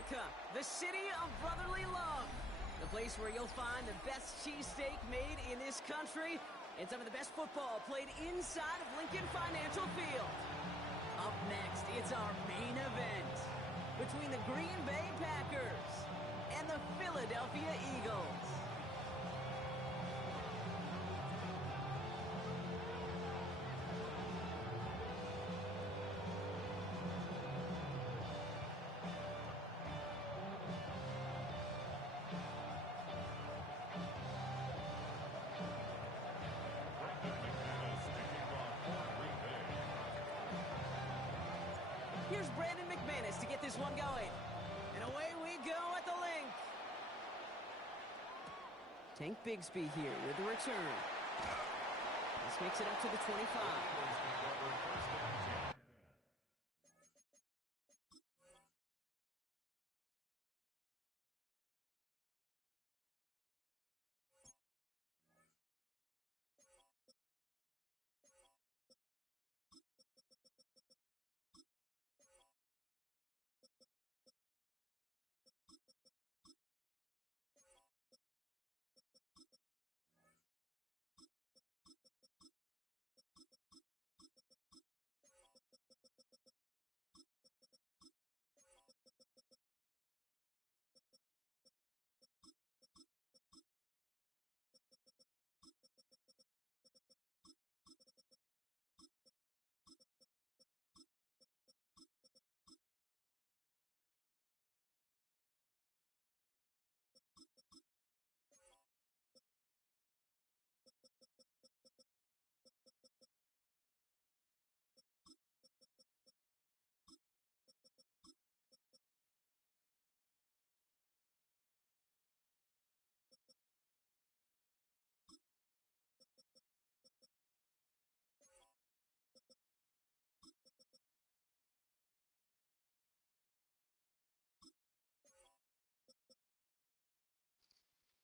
America, the city of brotherly love. The place where you'll find the best cheesesteak made in this country and some of the best football played inside of Lincoln Financial Field. Up next, it's our main event between the Green Bay Packers and the Philadelphia Eagles. Here's Brandon McManus to get this one going. And away we go at the link. Tank Bigsby here with the return. This makes it up to the 25.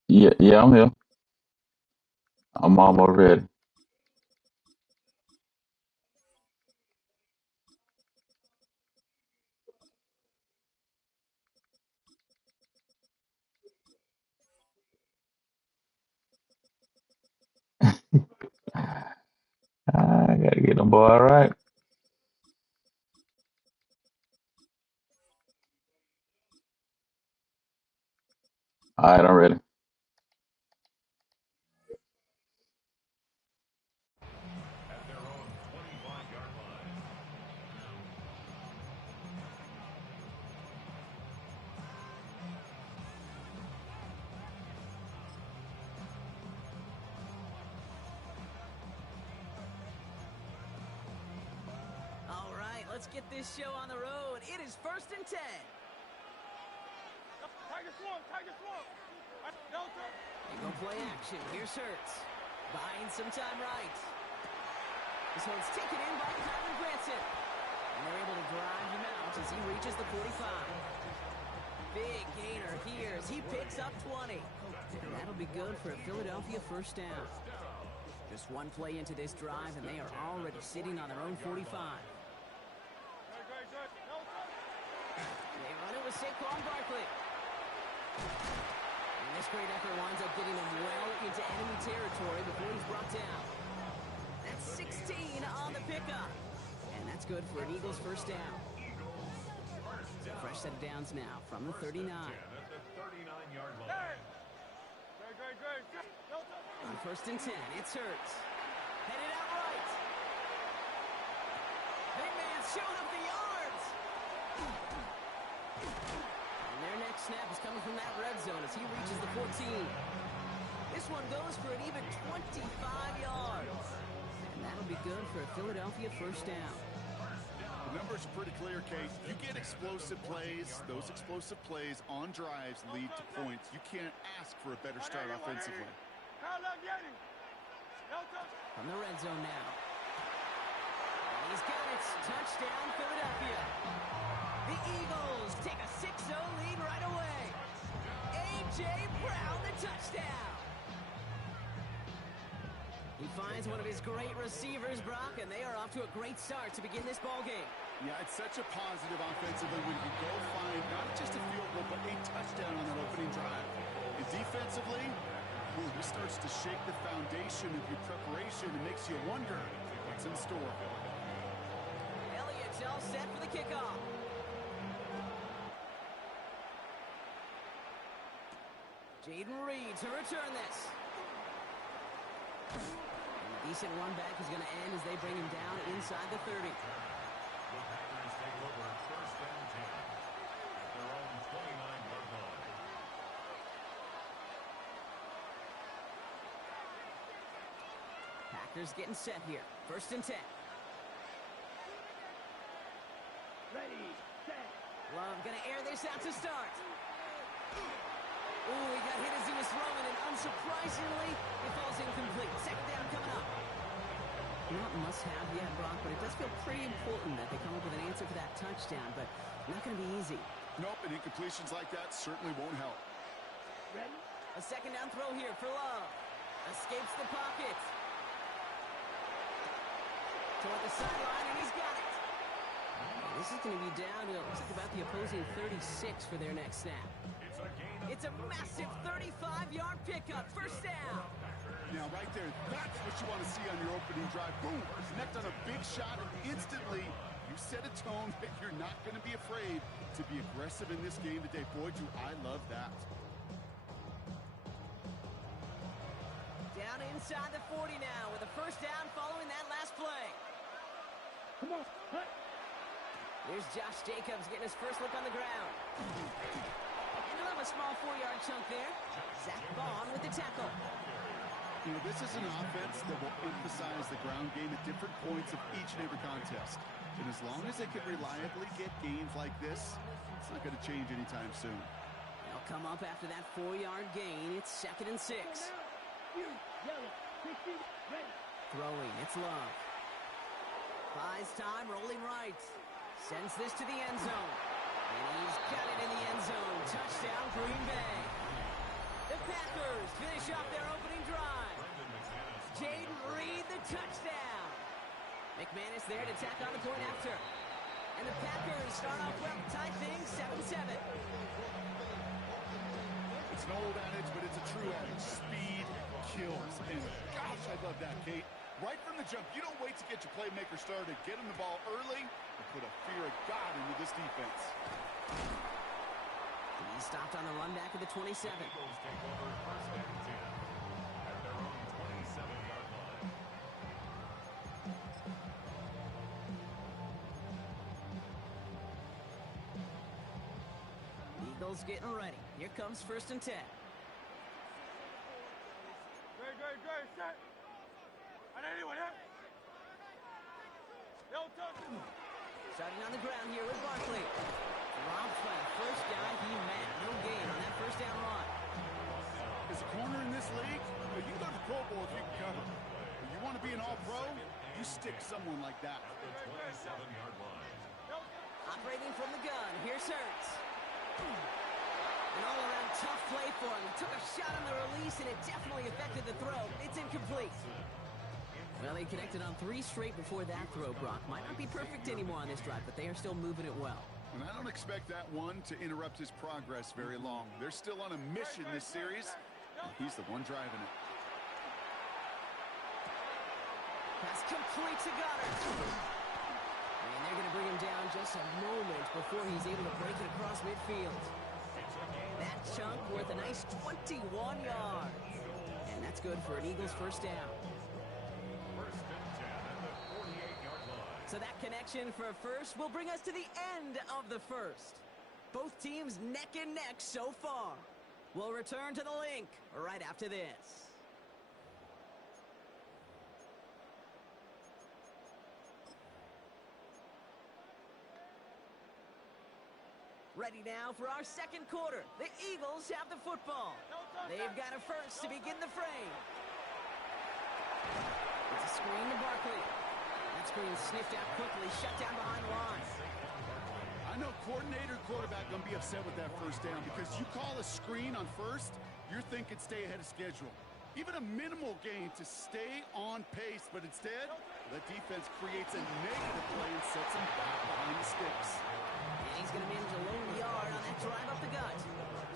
Yeah, I'm here. I'm almost ready. I gotta get them boy right. All right, I'm ready. All right, let's get this show on the road. It is 1st and 10. They go play action. Here's Hurts. Buying some time right. This one's taken in by Kyron Granson. And they're able to drive him out as he reaches the 45. Big gainer here as he picks up 20. And that'll be good for a Philadelphia first down. Just one play into this drive, and they are already sitting on their own 45. They run it with Saquon Barkley. And this great effort winds up getting him well into enemy territory before he's brought down. That's 16 on the pickup. And that's good for an Eagles first down. So fresh set of downs now from the 39. On 1st and 10, it's Hurts. Headed out right. Big man showing up the yards. And their next snap is coming from that red zone as he reaches the 14. This one goes for an even 25 yards. And that'll be good for a Philadelphia first down. The numbers are pretty clear, Case. You get explosive plays. Those explosive plays on drives lead to points. You can't ask for a better start offensively. From the red zone now. And he's got it. Touchdown, Philadelphia. The Eagles take a 6-0 lead right away. A.J. Brown, the touchdown. He finds one of his great receivers, Brock, and they are off to a great start to begin this ball game. Yeah, it's such a positive offensively when you go find not just a field to shake the foundation of your preparation and makes you wonder what's in store. Elliott's all set for the kickoff. Jaden Reed to return this. And a decent run back is going to end as they bring him down inside the 30. The Packers take over first and 10 at their own 29-yard line. Packers getting set here. First and 10. Ready, set. Love going to air this out to start. Ooh, he got hit as he was throwing, and unsurprisingly, it falls incomplete. Second down coming up. Not must-have yet, Brock, but it does feel pretty important that they come up with an answer for that touchdown, but not going to be easy. Nope, and incompletions like that certainly won't help. Ready? A second down throw here for Love. Escapes the pocket. Toward the sideline, and he's got it. This is going to be down to, looks like about the opposing 36 for their next snap. It's a massive 35-yard pickup. First down. Now, right there, that's what you want to see on your opening drive. Boom! Connect on a big shot, and instantly you set a tone that you're not going to be afraid to be aggressive in this game today. Boy, do I love that. Down inside the 40 now with a first down following that last play. Come on, cut. Here's Josh Jacobs getting his first look on the ground. And he'll have a small 4-yard chunk there. Zach Bond with the tackle. You know, this is an offense that will emphasize the ground game at different points of each and every contest. And as long as they can reliably get gains like this, it's not going to change anytime soon. They'll come up after that 4-yard gain. It's second and 6. Yellow, 60, ready. Throwing, it's Love. Buys time, rolling right. Sends this to the end zone. And he's got it in the end zone. Touchdown, Green Bay. The Packers finish off their opening drive. Jaden Reed, the touchdown. McManus there to tack on the point after. And the Packers start off well, tie things 7-7. It's an old adage, but it's a true adage. Speed kills. And gosh, I love that, Kate. Right from the jump, you don't wait to get your playmaker started. Get him the ball early and put a fear of God into this defense. And he stopped on the run back at the 27. Eagles take over first and 10 at their own 27-yard line. Eagles getting ready. Here comes first and 10. Great, set. And anyone hit? No touching. Starting on the ground here with Barkley. Robbed by a first down. He met. No gain on that first down run. As a corner in this league, you can go to the Pro Bowl if you can cover. If you want to be an all-pro, you stick someone like that. The 27-yard line. Operating from the gun. Here's Hurts. An all-around tough play for him. He took a shot on the release, and it definitely affected the throw. It's incomplete. Well, he connected on 3 straight before that throw, Brock. Might not be perfect anymore on this drive, but they are still moving it well. And I don't expect that one to interrupt his progress very long. They're still on a mission this series, and he's the one driving it. Pass complete to Goddard. And they're going to bring him down just a moment before he's able to break it across midfield. That chunk worth a nice 21 yards. And that's good for an Eagles first down. First and 10 at the 48-yard line. So that connection for a first will bring us to the end of the first. Both teams neck and neck so far. We'll return to the link right after this. Ready now for our second quarter. The Eagles have the football. They've got a first to begin the frame. It's a screen to Barkley. That screen sniffed out quickly, shut down behind the line. I know coordinator, quarterback going to be upset with that first down because you call a screen on first, you're thinking stay ahead of schedule. Even a minimal gain to stay on pace, but instead, the defense creates a negative play and sets him back behind the sticks. And he's going to manage a lone yard on that drive up the gut.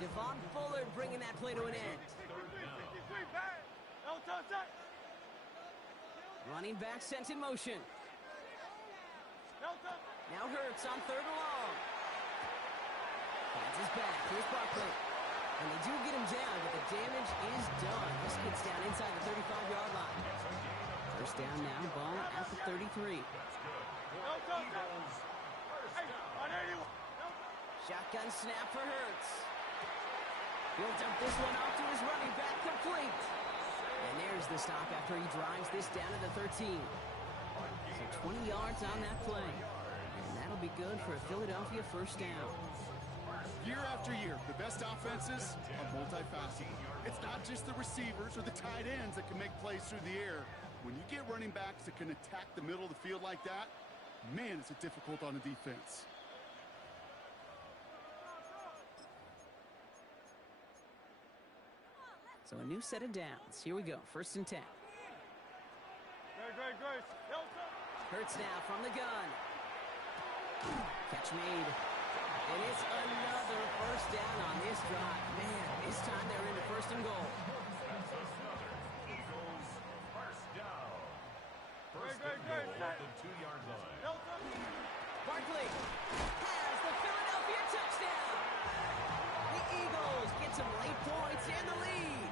Devon Fuller bringing that play to an end. Running back sent in motion. Now Hurts on 3rd and long. Finds his back. Here's Barkley. And they do get him down, but the damage is done. This gets down inside the 35-yard line. First down now, ball at the 33. Shotgun snap for Hurts. He'll dump this one off to his running back, complete. And there's the stop after he drives this down to the 13. So 20 yards on that play. And that'll be good for a Philadelphia first down. Year after year, the best offenses are multifaceted. It's not just the receivers or the tight ends that can make plays through the air. When you get running backs that can attack the middle of the field like that, man, is it difficult on the defense. So a new set of downs. Here we go. 1st and 10. Hurts now from the gun. Catch made. And it's another first down on this drive. Man, this time they're into 1st and goal. Eagles first down. First and goal at the 2-yard line. Barkley has the Philadelphia touchdown. The Eagles get some late points and the lead.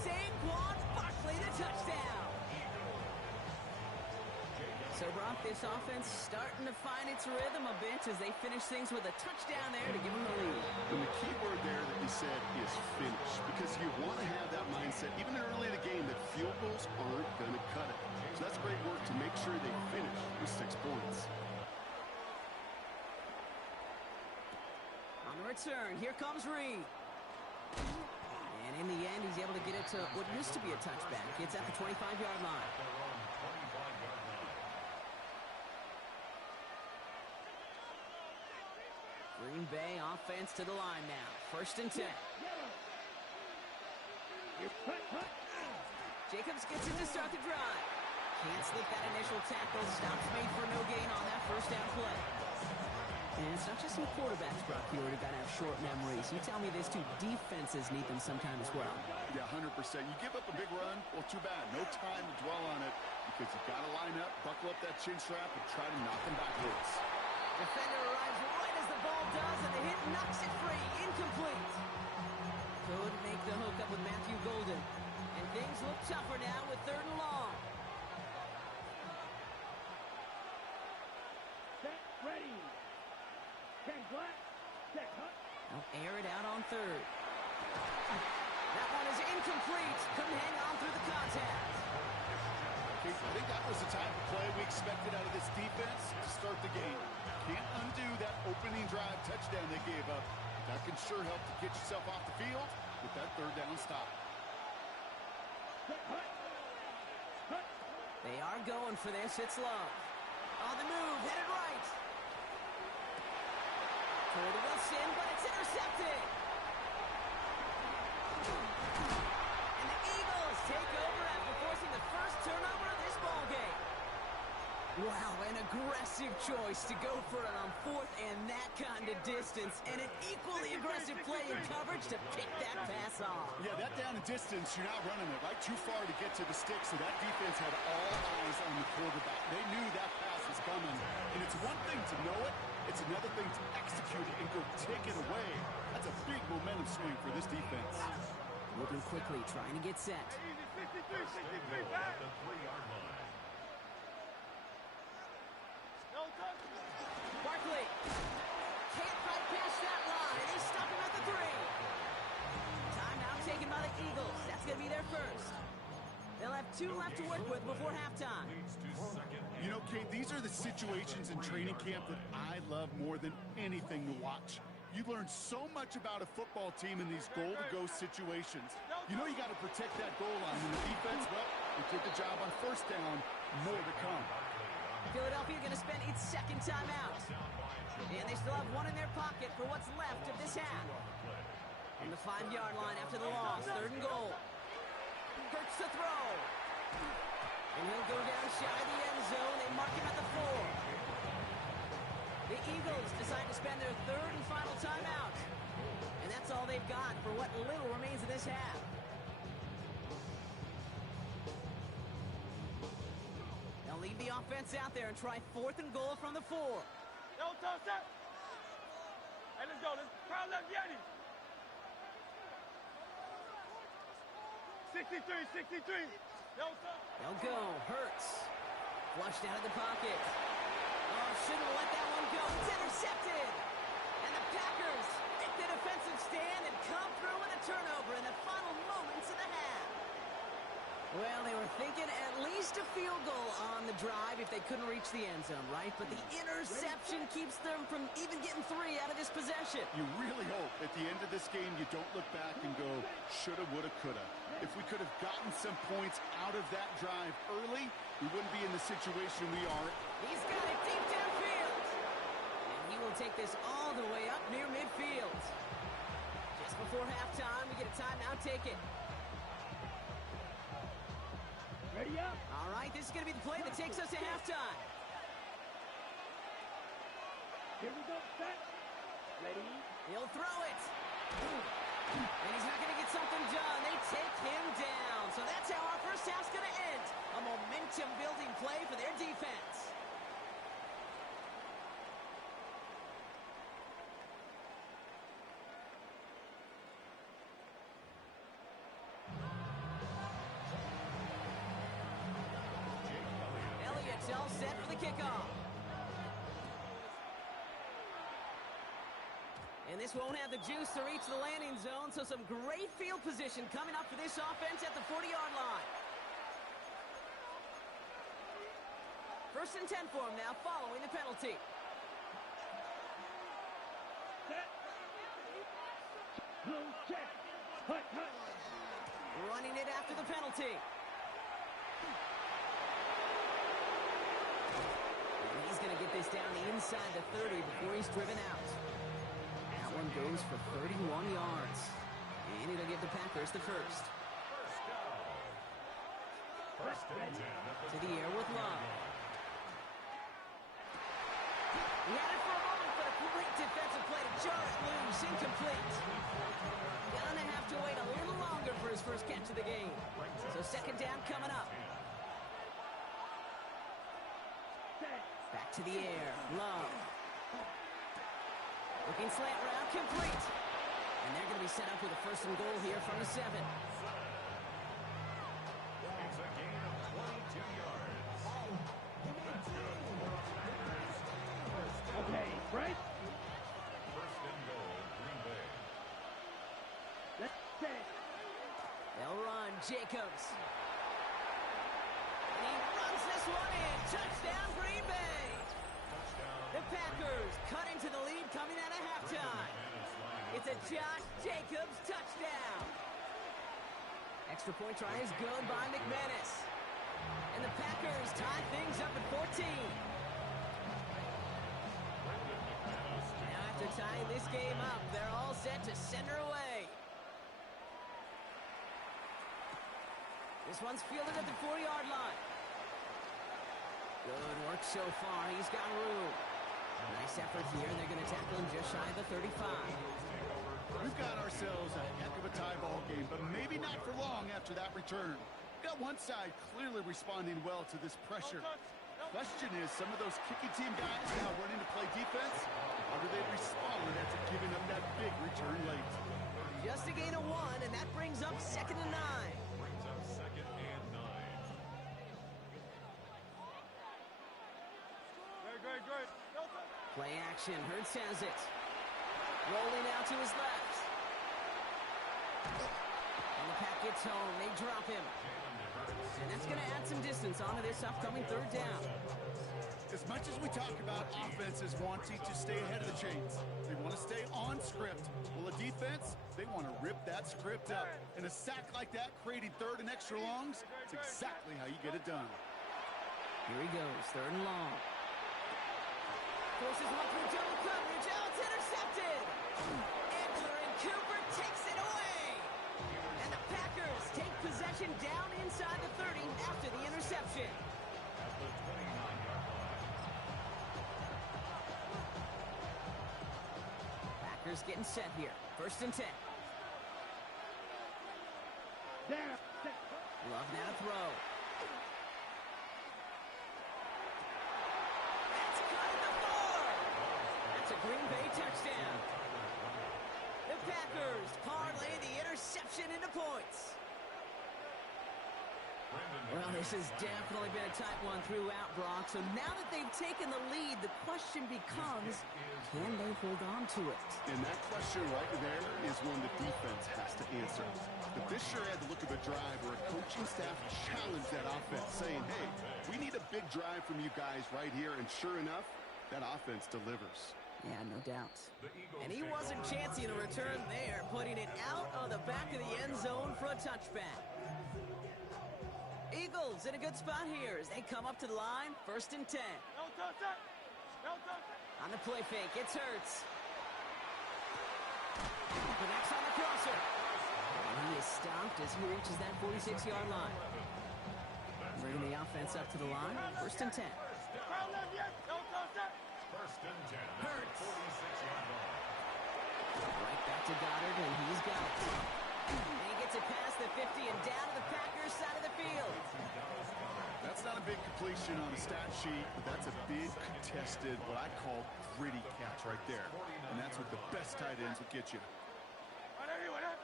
Saquon Barkley, the touchdown. So, Brock, this offense starting to find its rhythm a bit as they finish things with a touchdown there to give them the lead. And the key word there that you said is finish, because you want to have that mindset, even early in the game, that field goals aren't going to cut it. So that's great work to make sure they finish with 6 points. On the return, here comes Reed. And in the end, he's able to get it to what used to be a touchback. It's at the 25-yard line. Green Bay offense to the line now. 1st and 10. Jacobs gets it to start the drive. Can't slip that initial tackle. Stops made for no gain on that first down play. And it's not just some quarterbacks, Brock, here who got to have short memories. You tell me this too, defenses need them sometime as well. Yeah, 100%. You give up a big run, well, too bad. No time to dwell on it because you got to line up, buckle up that chin strap, and try to knock them backwards. Defender arrives right as the ball does, and the hit knocks it free. Incomplete. Couldn't make the hook up with Matthew Golden. And things look tougher now with 3rd and long. Set, ready. Check black. Check hut. They'll air it out on 3rd. That one is incomplete. Couldn't hang on through the contact. I think that was the type of play we expected out of this defense to start the game. Can't undo that opening drive touchdown they gave up. That can sure help to get yourself off the field with that 3rd down stop. They are going for this. It's Love. On the move, headed right. Toward Wilson, but it's intercepted. And the Eagles take over after forcing the first turnover of this ballgame. Wow, an aggressive choice to go for it on 4th and that kind of distance. And an equally aggressive play in coverage to pick that pass off. Yeah, that down and distance, you're not running it right too far to get to the stick, so that defense had all eyes on the quarterback. They knew that pass was coming. And it's one thing to know it, it's another thing to execute it and go take it away. That's a big momentum swing for this defense. Moving quickly, trying to get set. First and goal at the 3-yard line. Barkley can't fight past that line, and they stop him at the 3. Timeout taken by the Eagles. That's going to be their first. They'll have 2 left to work with before halftime. You know, Kate, these are the situations in training camp that I love more than anything to watch. You learn so much about a football team in these goal-to-go situations. You know you got to protect that goal line. And the defense, well, they did the job on 1st down. More to come. Philadelphia going to spend its 2nd timeout. And they still have 1 in their pocket for what's left of this half. On the 5-yard line after the loss, 3rd and goal. Hurts to throw. And he'll go down shy of the end zone. They mark him at the 4. The Eagles decide to spend their 3rd and final timeout. And that's all they've got for what little remains of this half. They'll leave the offense out there and try 4th and goal from the 4. Yo, toss up. Hey, let's go. Let's crowd left Yeti. 63. Yo, toss. They'll go. Hurts. Flushed out of the pocket. Oh, shouldn't have let that one go. It's intercepted. And the Packers make the defensive stand and come through with a turnover in the final moments of the half. Well, they were thinking at least a field goal on the drive if they couldn't reach the end zone, right? But the interception keeps them from even getting 3 out of this possession. You really hope at the end of this game you don't look back and go, shoulda, woulda, coulda. If we could have gotten some points out of that drive early, we wouldn't be in the situation we are. He's got it deep downfield. And he will take this all the way up near midfield. Just before halftime, we get a timeout. Take it. Ready up. All right, this is going to be the play that takes us to halftime. Here we go. Set. Ready. He'll throw it. And he's not going to get something done. They take him down. So that's how our first half's going to end. A momentum-building play for their defense. Elliott's all set for the kickoff. And this won't have the juice to reach the landing zone, so some great field position coming up for this offense at the 40-yard line. 1st and 10 for him now, following the penalty. Set. Blue check. Hut. Running it after the penalty. And he's going to get this down inside the 30 before he's driven out. That one goes for 31 yards. And it'll give the Packers the first. To the air with Love. He had it for a moment, but a great defensive play to jar it loose. Incomplete. Gonna have to wait a little longer for his first catch of the game. So 2nd down coming up. Back to the air. Love. Looking slant route, complete. And they're going to be set up with a 1st and goal here from the 7. It's a gain of 22 yards. That's good. Okay, right. 1st and goal, Green Bay. Let's set. They'll run. Jacobs. And he runs this one in. Touchdown, Green Bay. The Packers cut into the lead coming out of halftime. It's a Josh Jacobs touchdown. Extra point try is good by McManus. And the Packers tie things up at 14. Now after tying this game up, they're all set to send her away. This one's fielded at the 40-yard line. Good work so far. He's got room. Nice effort here. They're going to tackle him just shy of the 35. We've got ourselves a heck of a tie ball game, but maybe not for long after that return. Got one side clearly responding well to this pressure. Question is, some of those kicking team guys now running to play defense, how do they respond after giving up that big return late? Just a gain of 1, and that brings up 2nd and 9. Brings up 2nd and 9. Great. Play action. Hurts has it. Rolling out to his left. And the pack gets home. They drop him. And that's going to add some distance onto this upcoming 3rd down. As much as we talk about offenses wanting to stay ahead of the chains, they want to stay on script. Well, the defense, they want to rip that script up. And a sack like that, creating 3rd and extra longs, it's exactly how you get it done. Here he goes. 3rd and long. Forces one through double coverage. Oh, it's intercepted. Eckler and Cooper takes it away. And the Packers take possession down inside the 30 after the interception. At the 29-yard line. Packers getting set here. 1st and 10. Down. Love now to throw. Green Bay touchdown. The Packers parlay the interception into points. Well, this has definitely been a tight one throughout, Brock. So now that they've taken the lead, the question becomes, can they hold on to it? And that question right there is one the defense has to answer. But this sure had the look of a drive where a coaching staff challenged that offense, saying, hey, we need a big drive from you guys right here. And sure enough, that offense delivers. Yeah, no doubt. And he wasn't chancing a return there, putting it out of the back of the end zone for a touchback. Eagles in a good spot here as they come up to the line, 1st and 10. No touch it. No touch it. On the play fake, it's Hurts. Connects on the crosser. And he is stopped as he reaches that 46-yard line. Bringing the offense up to the line, 1st and 10. Crowd left yet. No touch it. First and 10. Hurts. 46-yard line. Right back to Goddard, and he's got it. And he gets it past the 50 and down to the Packers side of the field. That's not a big completion on a stat sheet, but that's a big contested, what I call gritty catch right there. And that's what the best tight ends will get you. Right everywhere.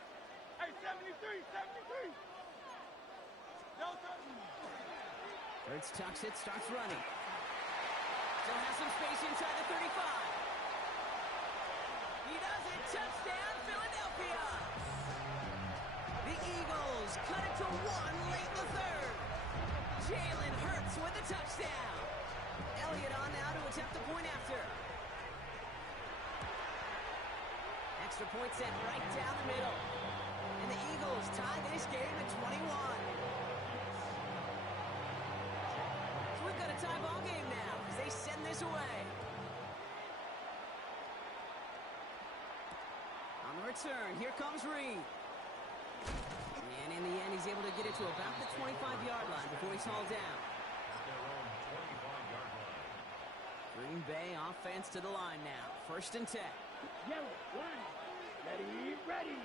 Hey, 73. 73. No touch. Hurts tucks it, starts running. Still has some space inside the 35. He does it. Touchdown, Philadelphia. The Eagles cut it to 1 late in the third. Jalen Hurts with the touchdown. Elliott on now to attempt the point after. Extra point set right down the middle. And the Eagles tie this game at 21. So we've got a tie ball game now as they send this away. On the return, here comes Reed. And in the end, he's able to get it to about the 25-yard line before he's hauled down. At their own 25-yard line. Green Bay offense to the line now. 1st and 10. Yellow, line. Ready, ready.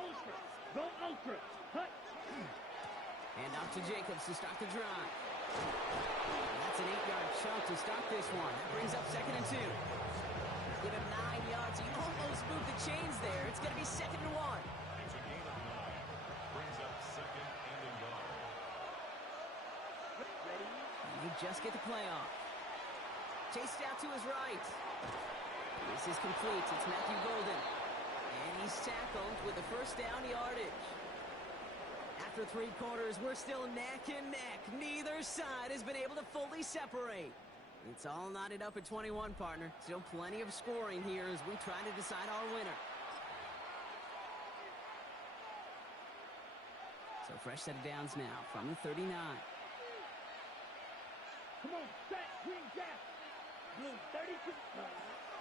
Ultra. Go ultra. Hut. And off to Jacobs to start the drive. And that's an 8-yard chunk to start this one. That brings up 2nd and 2. Give him 9 yards. He almost moved the chains there. It's going to be 2nd and 1. It's a gain of 9. Brings up 2nd and a yard. Ready. And they just get the play off. Chased out to his right. This is complete. It's Matthew Golden. And he's tackled with the first down yardage. After 3 quarters, we're still neck and neck. Neither side has been able to fully separate. It's all knotted up at 21, partner. Still plenty of scoring here as we try to decide our winner. So fresh set of downs now from the 39. Come on, set, green jack. Blue 32.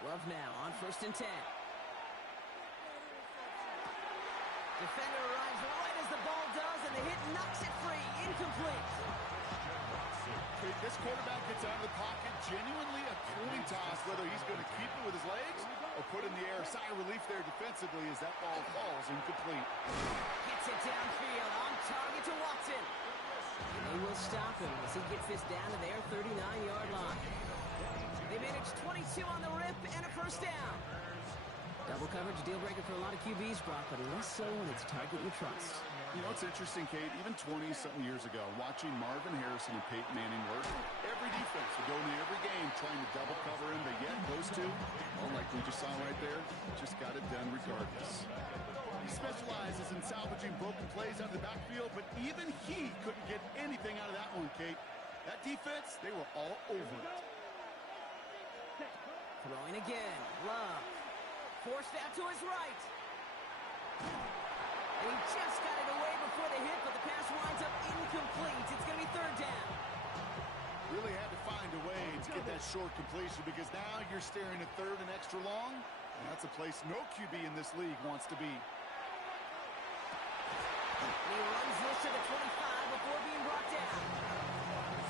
Love now on 1st and 10. Defender arrives right as the ball does, and the hit knocks it free. Incomplete. This quarterback gets out of the pocket, genuinely a coin toss, whether he's going to keep it with his legs or put it in the air. Sigh of relief there defensively as that ball falls incomplete. Gets it downfield on target to Watson. And they will stop him as he gets this down to their 39-yard line. They manage 22 on the rip and a first down. Double coverage, deal breaker for a lot of QBs, Brock, but less so when it's target you trust. You know, it's interesting, Kate, even 20-something years ago, watching Marvin Harrison and Peyton Manning work, every defense would go into every game trying to double cover him, but yet those two, well, like we just saw right there, just got it done regardless. He specializes in salvaging broken plays out of the backfield, but even he couldn't get anything out of that one, Kate. That defense, they were all over it. Throwing again, Love. Forced out to his right. And he just got it away before the hit, but the pass winds up incomplete. It's going to be 3rd down. Really had to find a way to get that short completion because now you're staring at 3rd and extra long. And that's a place no QB in this league wants to be. And he runs this to the 25 before being brought down.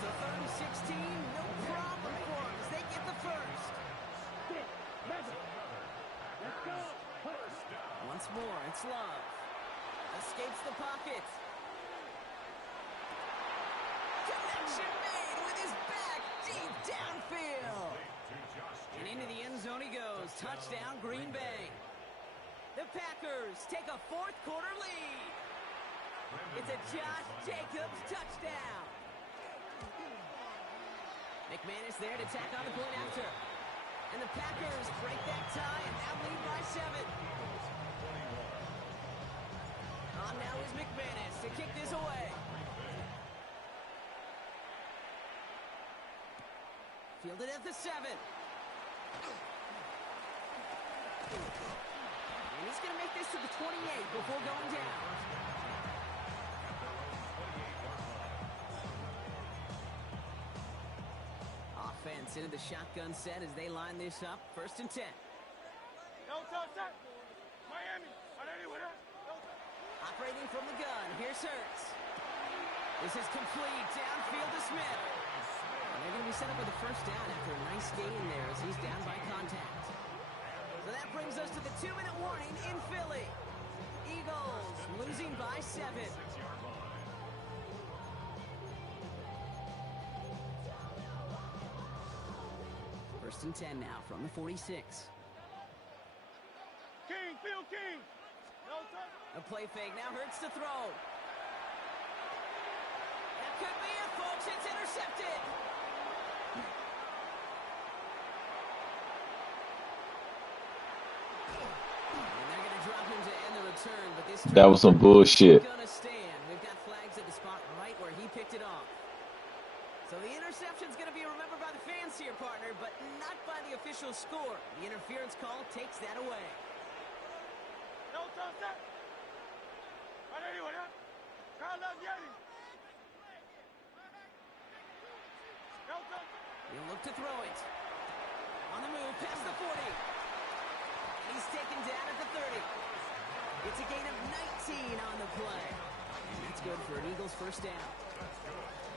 So 3rd and 16, no problem for him as they get the first. Let's go. Once more, it's Love. Escapes the pocket. Connection made with his back deep downfield. And into the end zone he goes. Touchdown, Green Bay. The Packers take a fourth quarter lead. It's a Josh Jacobs touchdown. McManus there to tack on the point after. And the Packers break that tie and now lead by 7. On now is McManus to kick this away. Fielded at the 7. And he's going to make this to the 28 before going down. Offense into the shotgun set as they line this up. 1st and 10. No touchdown. Miami. Operating from the gun. Here's Hurts. This is complete. Downfield to Smith. And they're going to be set up with a 1st down after a nice gain there as he's down by contact. So that brings us to the 2-minute warning in Philly. Eagles losing by 7. 1st and 10 now from the 46. King, Phil King. No touchdown. A play fake. Now Hurts to throw. That could be it, folks. It's intercepted. And they're going to drop him to end the return, but this That was some bullshit. going to stand. We've got flags at the spot right where he picked it off. So the interception's going to be remembered by the fans here, partner, but not by the official score. The interference call takes that away. No touchdown. He'll look to throw it. On the move, past the 40. And he's taken down at the 30. It's a gain of 19 on the play. And that's good for an Eagles 1st down.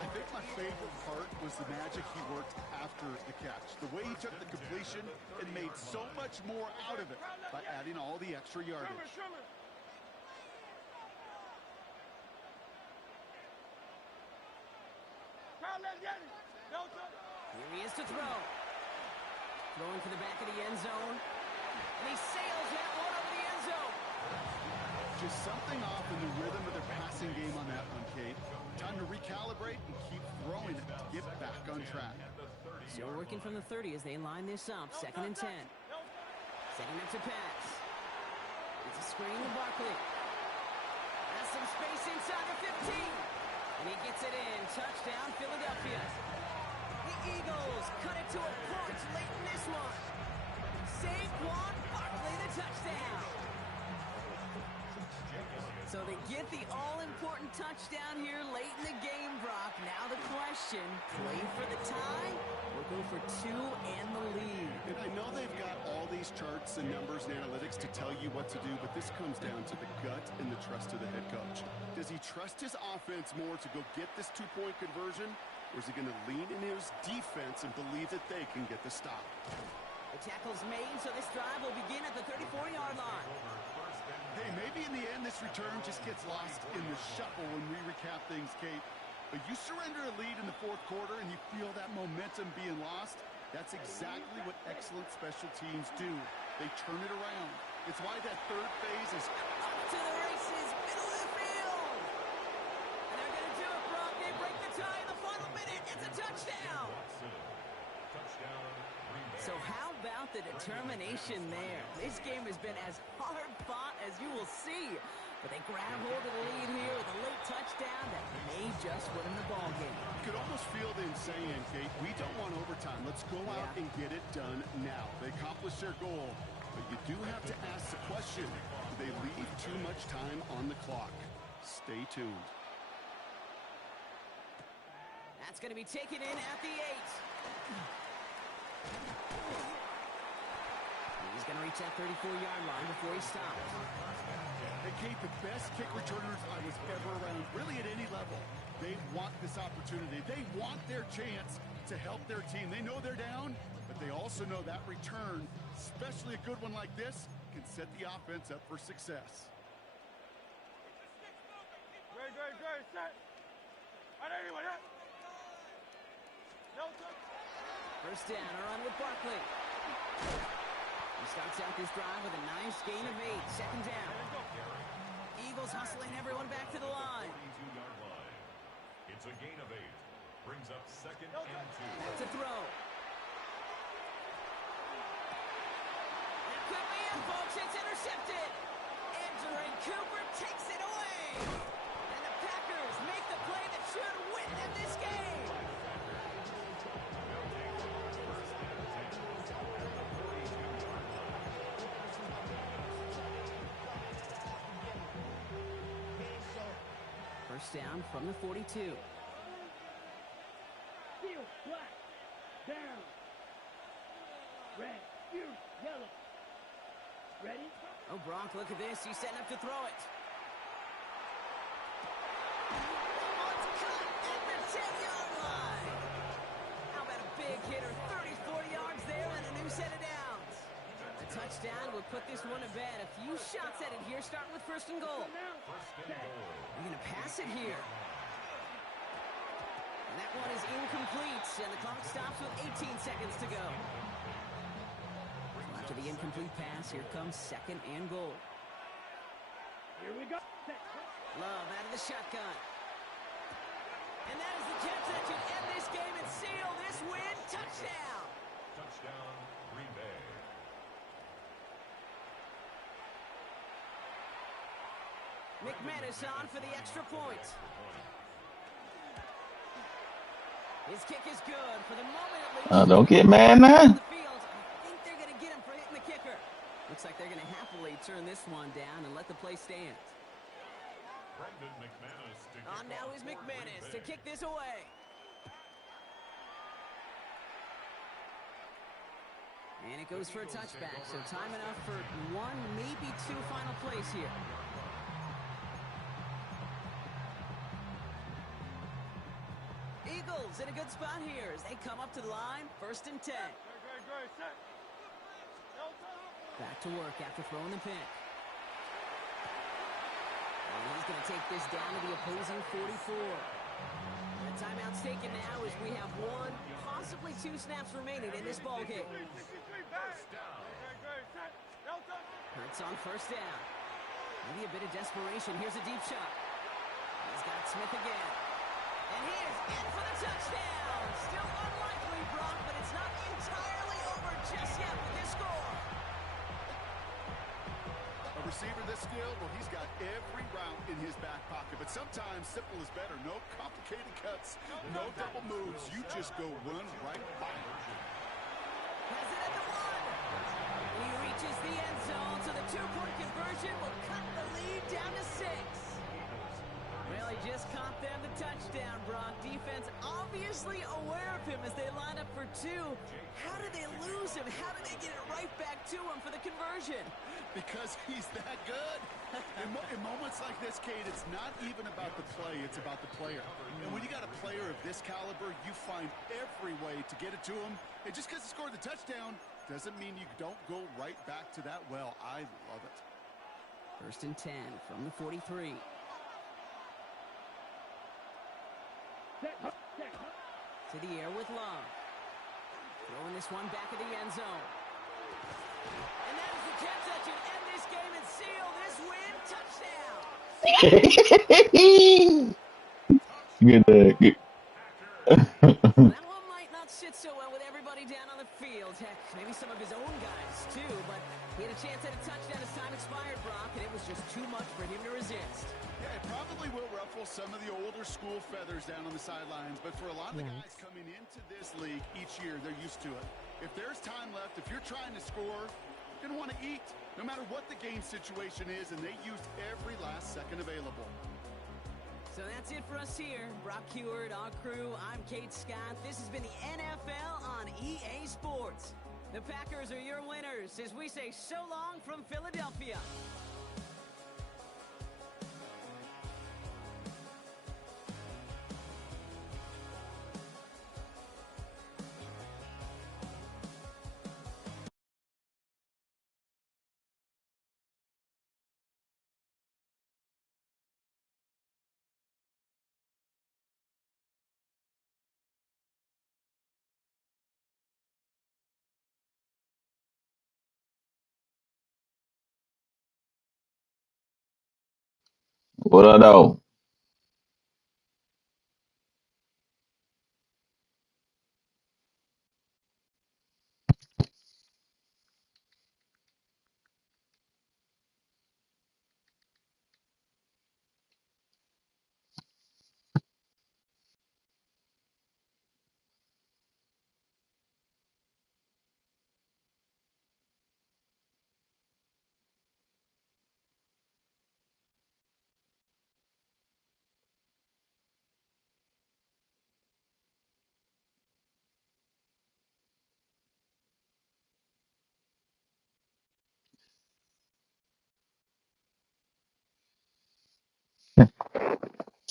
I think my favorite part was the magic he worked after the catch. The way he took the completion and made so much more out of it by adding all the extra yardage. Here he is to throw. Throwing to the back of the end zone. And he sails that one over the end zone. Just something off in the rhythm of their passing game on that one, Kate. Time to recalibrate and keep throwing it to get back on track. Still working from the 30 as they line this up. 2nd and 10. Setting up to pass. It's a screen to Barkley. Has some space inside the 15. And he gets it in. Touchdown, Philadelphia. The Eagles cut it to a punch late in this one. Saquon Barkley, the touchdown. So they get the all-important touchdown here late in the game, Brock. Now the question, play for the tie or go for 2 and the lead? And I know they've got all these charts and numbers and analytics to tell you what to do, but this comes down to the gut and the trust of the head coach. Does he trust his offense more to go get this 2-point conversion, or is he going to lean in his defense and believe that they can get the stop? The tackle's made, so this drive will begin at the 34-yard line. Hey, maybe in the end this return just gets lost in the shuffle when we recap things, Kate. But you surrender a lead in the 4th quarter and you feel that momentum being lost. That's exactly what excellent special teams do. They turn it around. It's why that 3rd phase is Up to the races, middle of the field. And they're going to do it, Brock. They break the tie in the final minute. It's a touchdown. So how about the determination there? This game has been as hard fought as you will see. But they grab hold of the lead here with a late touchdown that may just win them the ball game. You could almost feel them saying, Kate, we don't want overtime. Let's go out and get it done now. They accomplished their goal, but you do have to ask the question, do they leave too much time on the clock? Stay tuned. That's going to be taken in at the 8. He's going to reach that 34-yard line before he stops. Hey, Kate, the best kick returners I was ever around, really at any level, they want this opportunity. They want their chance to help their team. They know they're down, but they also know that return, especially a good one like this, can set the offense up for success. Great, set. No touch. First down, a run with Barkley. He starts out this drive with a nice gain of 8. Second down. Eagles hustling everyone back to the line. 42-yard line. It's a gain of 8. Brings up second and 2. Back to throw. That could be it, folks. It's intercepted. Andrew Cooper takes it away. And the Packers make the play that should win them this game. First down from the 42. Field black. Down. Red. Here. Yellow. Ready? Oh, Brock, look at this. He's setting up to throw it. It's caught at the 10-yard line. How about a big hitter? 30, 40 yards there and a new set of downs. A touchdown will put this one to bed. A few shots at it here, starting with first and goal. They're going to pass it here. And that one is incomplete, and the clock stops with 18 seconds to go. After the incomplete pass, here comes second and goal. Here we go. Love out of the shotgun. And that is the catch that should end this game and seal this win. Touchdown. Touchdown, Green Bay. McManus on for the extra point. His kick is good. For the moment, at least. Don't get mad now. I think they're going to get him for hitting the kicker. Looks like they're going to happily turn this one down and let the play stand. Brendan McManus to On kick now off is for McManus Green to Bay. kick this away. And it goes for a touchback, so time enough for one, maybe two final plays here. Eagles in a good spot here as they come up to the line, first and 10. Great. Set. Back to work after throwing the pick. And he's going to take this down to the opposing 44. The timeout's taken now as we have one, possibly two snaps remaining in this ballgame. Hurts on first down. Maybe a bit of desperation. Here's a deep shot. He's got Smith again. And he is in for the touchdown. Still unlikely, Brock, but it's not entirely over just yet with this score. A receiver this skilled, well, he's got every route in his back pocket. But sometimes simple is better. No complicated cuts, no double moves. You just go run right by him. Has it at the 1. He reaches the end zone, so the two-point conversion will cut the lead down to 6. Well, he just caught them the touchdown, Brock. Defense obviously aware of him as they line up for 2. How did they lose him? How did they get it right back to him for the conversion? Because he's that good. In moments like this, Kate, it's not even about the play, it's about the player. And when you got a player of this caliber, you find every way to get it to him. And just because he scored the touchdown doesn't mean you don't go right back to that well. I love it. First and 10 from the 43. To the air with Love. Throwing this one back at the end zone. And that is the catch that should end this game and seal this win. Touchdown. Good. That one might not sit so well with everybody down on the field. Heck, maybe some of his own guys too, but he had a chance at a touchdown as time expired, Brock, and it was just too much for him to resist. Yeah, it probably will ruffle some of the older school feathers down on the sidelines, but for a lot of the guys coming into this league each year, they're used to it. If there's time left, if you're trying to score, you're going to want to eat, no matter what the game situation is, and they used every last second available. So that's it for us here. Brock Heward, our crew, I'm Kate Scott. This has been the NFL on EA Sports. The Packers are your winners as we say so long from Philadelphia. What I know?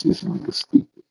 This nigga stupid.